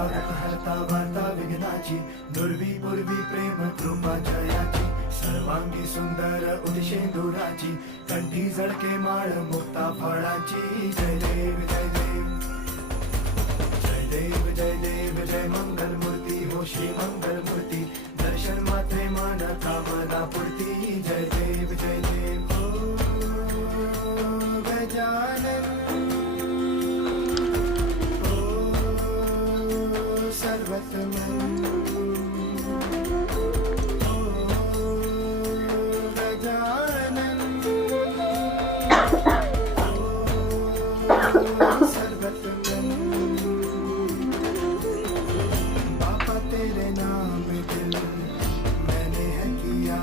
हरता वार्ता विघ्नाची, दुर्वी पूर्वी प्रेम कृपा जयाची, सर्वांगी सुंदर उदिशेंदुराची, कंठी झळके माळ मुक्ता फळाची. जय देव जय देव जय देव जय देव जय मंगल मूर्ती हो श्री मंगल मूर्ती, दर्शन मात्रे मान कामना पूर्ती. जय देव जय देव ओ गजानन सर्वतमन गजानन सर्वतमन. बाबा तेरे नाम दिल मैंने है किया,